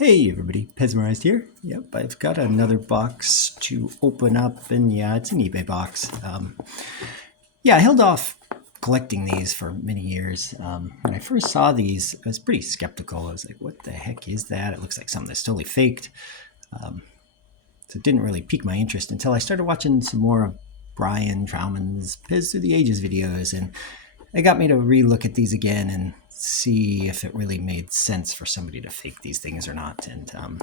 Hey everybody, Pesmerized here. Yep, I've got another box to open up, and yeah, it's an eBay box. Yeah, I held off collecting these for many years. When I first saw these, I was pretty skeptical. I was like, what the heck is that? It looks like something that's totally faked. So it didn't really pique my interest until I started watching some more of Brian Traumann's Pez Through the Ages videos, and it got me to relook at these again and see if it really made sense for somebody to fake these things or not. And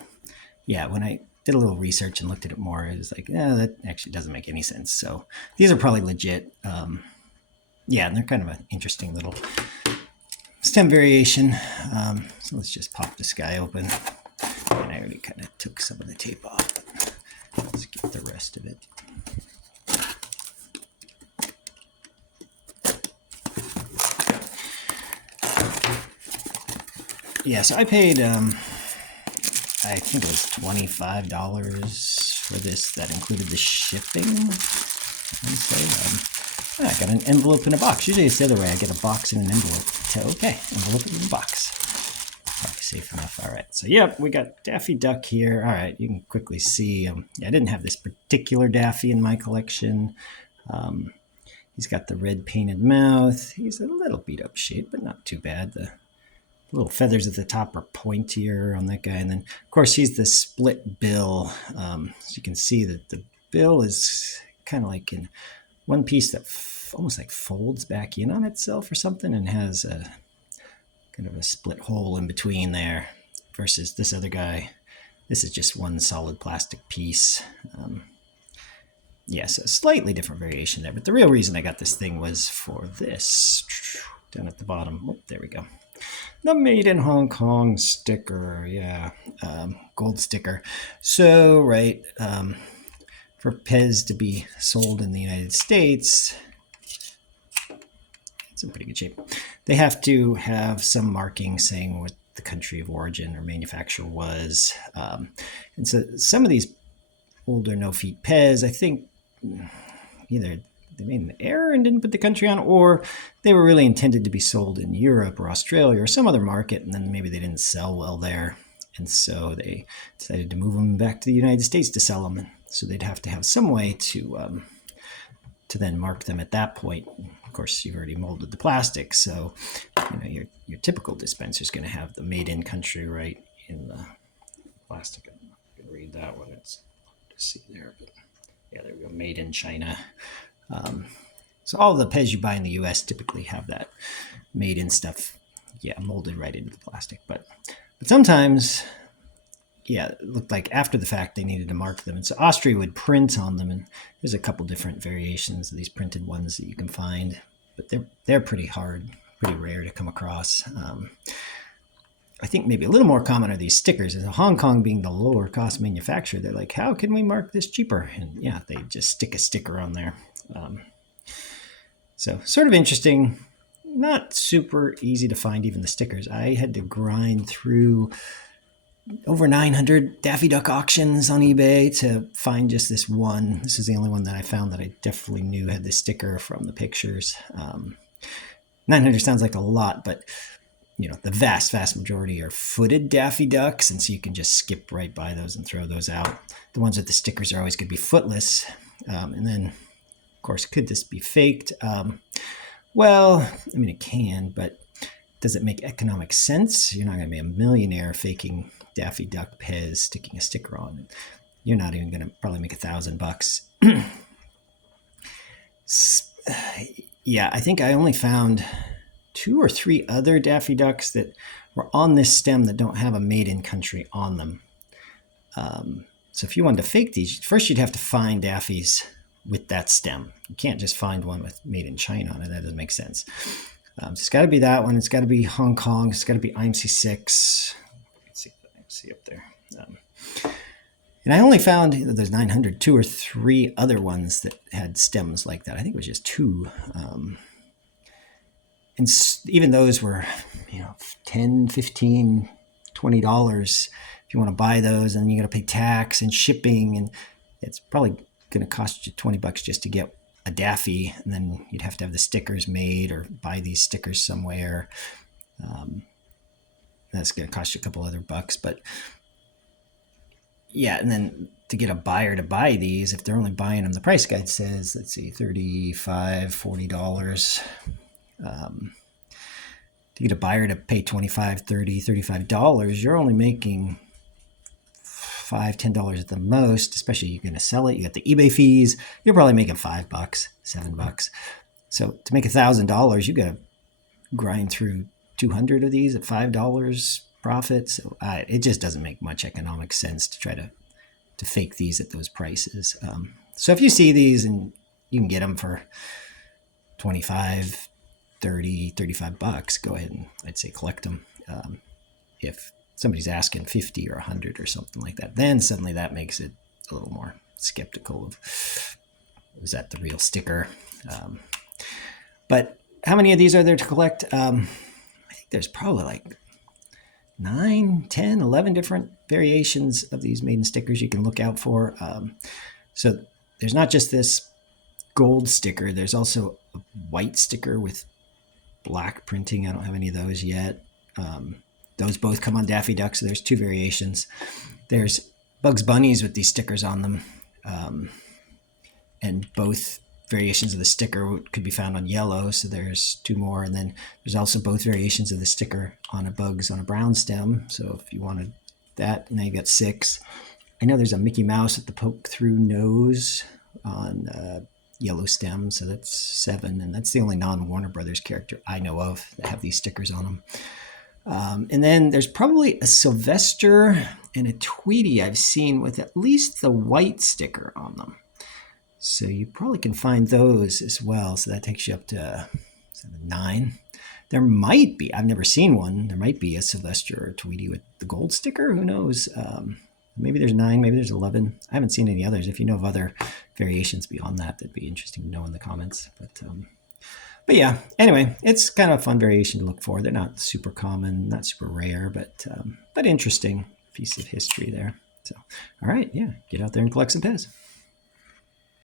yeah, when I did a little research and looked at it more, it was like, yeah, that actually doesn't make any sense. So these are probably legit. Yeah, and they're kind of an interesting little stem variation. So let's just pop this guy open. And I already kind of took some of the tape off, but let's get the rest of it. Yeah, so I paid, I think it was $25 for this. That included the shipping. I got an envelope in a box. Usually it's the other way. I get a box and an envelope. Okay, envelope in a box. Probably safe enough. All right, so yep, we got Daffy Duck here. All right, you can quickly see. I didn't have this particular Daffy in my collection. He's got the red painted mouth. He's a little beat up shape, but not too bad. The little feathers at the top are pointier on that guy. And then, of course, he's the split bill. So you can see that the bill is kind of like in one piece that almost like folds back in on itself or something and has a kind of a split hole in between there versus this other guy. This is just one solid plastic piece. Yeah, so a slightly different variation there. But the real reason I got this thing was for this down at the bottom. Oh, there we go. The Made in Hong Kong sticker, yeah, gold sticker. So, right, for Pez to be sold in the United States, it's in pretty good shape. They have to have some marking saying what the country of origin or manufacturer was. And so some of these older no-feet Pez, I think either they made an error and didn't put the country on, or they were really intended to be sold in Europe or Australia or some other market, and then maybe they didn't sell well there. And so they decided to move them back to the United States to sell them. So they'd have to have some way to then mark them at that point. Of course, you've already molded the plastic, so your typical dispenser is going to have the made in country right in the plastic. I'm not going to read that one. It's hard to see there, but yeah, there we go. Made in China. So all the Pez you buy in the U.S. typically have that made in stuff, yeah, molded right into the plastic. But sometimes, yeah, it looked like after the fact they needed to mark them. And so Austria would print on them, and there's a couple different variations of these printed ones that you can find, but they're pretty hard, pretty rare to come across. I think maybe a little more common are these stickers. And Hong Kong being the lower cost manufacturer, they're like, how can we mark this cheaper? And yeah, they just stick a sticker on there. So sort of interesting, not super easy to find even the stickers. I had to grind through over 900 Daffy Duck auctions on eBay to find just this one. This is the only one that I found that I definitely knew had the sticker from the pictures. 900 sounds like a lot, but the vast majority are footed Daffy Ducks, and so you can just skip right by those and throw those out. The ones with the stickers are always going to be footless. And then, of course, could this be faked? Well, I mean, it can, but does it make economic sense? You're not going to be a millionaire faking Daffy Duck Pez, sticking a sticker on. You're not even going to probably make $1,000. Yeah, I think I only found 2 or 3 other Daffy Ducks that were on this stem that don't have a made in country on them. So if you wanted to fake these, first you'd have to find Daffys with that stem. You can't just find one with made in China on it. That doesn't make sense. So it's got to be that one. It's got to be Hong Kong. It's got to be IMC6. Let's see up there. And I only found there's 900, 2 or 3 other ones that had stems like that. I think it was just 2. And even those were, $10, $15, $20 if you want to buy those, and you got to pay tax and shipping, and it's probably going to cost you $20 just to get a Daffy, and then you'd have to have the stickers made or buy these stickers somewhere. That's going to cost you a couple other bucks, but Yeah, and then to get a buyer to buy these, if they're only buying them, the price guide says, let's see, $35, $40. Um, to get a buyer to pay $25, $30, $35, you're only making $5, $10 at the most, especially you're going to sell it. You got the eBay fees. You're probably making $5, $7. So to make $1,000, you got to grind through 200 of these at $5 profit. So it just doesn't make much economic sense to try to fake these at those prices. So if you see these and you can get them for 25, 30, $35, go ahead and I'd say collect them. If somebody's asking 50 or 100 or something like that, then suddenly that makes it a little more skeptical of, is that the real sticker? But how many of these are there to collect? I think there's probably like 9, 10, 11 different variations of these maiden stickers you can look out for. So there's not just this gold sticker, there's also a white sticker with black printing. I don't have any of those yet. Those both come on Daffy Duck, so there's 2 variations. There's Bugs Bunnies with these stickers on them, and both variations of the sticker could be found on yellow, so there's 2 more. And then there's also both variations of the sticker on a Bugs on a brown stem, so if you wanted that, now you got 6. I know there's a Mickey Mouse with the poke-through nose on yellow stem, so that's 7, and that's the only non-Warner Brothers character I know of that have these stickers on them. And then there's probably a Sylvester and a Tweety I've seen with at least the white sticker on them. So you probably can find those as well. So that takes you up to 9. There might be, I've never seen one, there might be a Sylvester or a Tweety with the gold sticker. Who knows? Maybe there's 9, maybe there's 11. I haven't seen any others. If you know of other variations beyond that, that'd be interesting to know in the comments. But yeah, anyway, it's kind of a fun variation to look for. They're not super common, not super rare, but interesting piece of history there. So, all right, yeah, get out there and collect some Pez.